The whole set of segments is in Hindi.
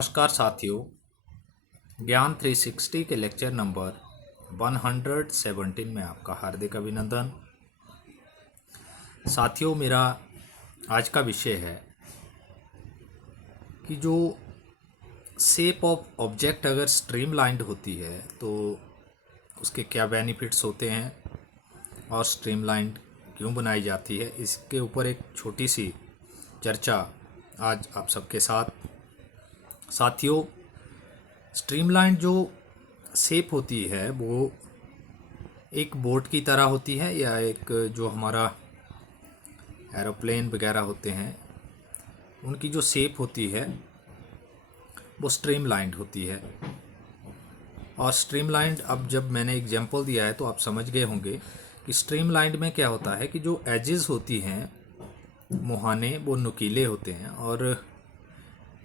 नमस्कार साथियों, ज्ञान 360 के लेक्चर नंबर 117 में आपका हार्दिक अभिनंदन। साथियों, मेरा आज का विषय है कि जो शेप ऑफ ऑब्जेक्ट अगर स्ट्रीमलाइंड होती है तो उसके क्या बेनिफिट्स होते हैं और स्ट्रीमलाइंड क्यों बनाई जाती है, इसके ऊपर एक छोटी सी चर्चा आज आप सबके साथ। साथियों, स्ट्रीमलाइंड जो शेप होती है वो एक बोट की तरह होती है, या एक जो हमारा एरोप्लेन वगैरह होते हैं उनकी जो शेप होती है वो स्ट्रीमलाइंड होती है। और स्ट्रीमलाइंड, अब जब मैंने एग्जांपल दिया है तो आप समझ गए होंगे कि स्ट्रीमलाइंड में क्या होता है कि जो एजेस होती हैं मुहाने वो नुकीले होते हैं और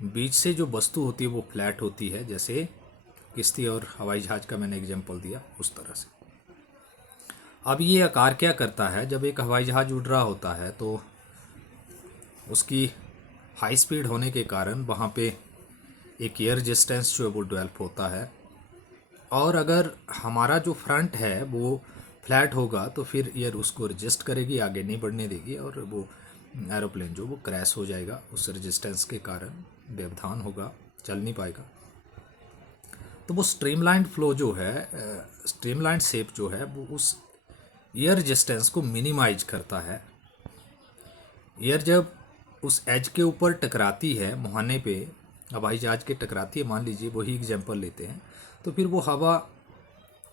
बीच से जो वस्तु होती है वो फ्लैट होती है, जैसे किश्ती और हवाई जहाज़ का मैंने एग्जांपल दिया उस तरह से। अब ये आकार क्या करता है, जब एक हवाई जहाज़ उड़ रहा होता है तो उसकी हाई स्पीड होने के कारण वहाँ पे एक एयर रेजिस्टेंस जो है वो डेवलप होता है। और अगर हमारा जो फ्रंट है वो फ्लैट होगा तो फिर एयर उसको रजिस्ट करेगी, आगे नहीं बढ़ने देगी और वो एरोप्लेन जो वो क्रैश हो जाएगा। उस रेजिस्टेंस के कारण व्यवधान होगा, चल नहीं पाएगा। तो वो स्ट्रीमलाइंड फ्लो जो है, स्ट्रीमलाइंड शेप जो है वो उस एयर रेजिस्टेंस को मिनिमाइज करता है। एयर जब उस एज के ऊपर टकराती है, मुहाने पे हवाई जहाज के टकराती है, मान लीजिए वही एग्जांपल लेते हैं, तो फिर वो हवा,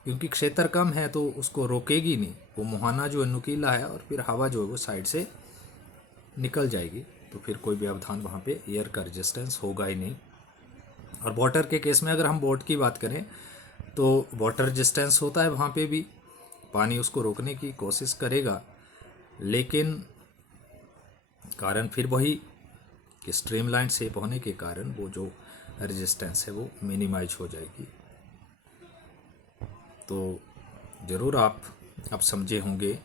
क्योंकि क्षेत्र कम है तो उसको रोकेगी नहीं, वो मुहाना जो है नुकीला है और फिर हवा जो है वो साइड से निकल जाएगी, तो फिर कोई व्यवधान वहाँ पे एयर का रेजिस्टेंस होगा ही नहीं। और वाटर के केस में अगर हम बोट की बात करें तो वाटर रेजिस्टेंस होता है, वहाँ पे भी पानी उसको रोकने की कोशिश करेगा, लेकिन कारण फिर वही कि स्ट्रीमलाइन शेप होने के कारण वो जो रेजिस्टेंस है वो मिनिमाइज हो जाएगी। तो ज़रूर आप अब समझे होंगे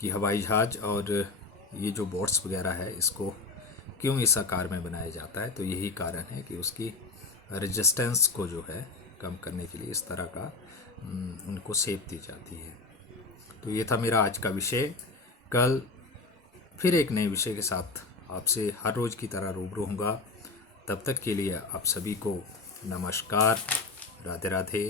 कि हवाई जहाज़ और ये जो बोट्स वगैरह है इसको क्यों इस आकार में बनाया जाता है। तो यही कारण है कि उसकी रेजिस्टेंस को जो है कम करने के लिए इस तरह का उनको शेप दी जाती है। तो ये था मेरा आज का विषय। कल फिर एक नए विषय के साथ आपसे हर रोज़ की तरह रूबरू होऊंगा। तब तक के लिए आप सभी को नमस्कार, राधे राधे।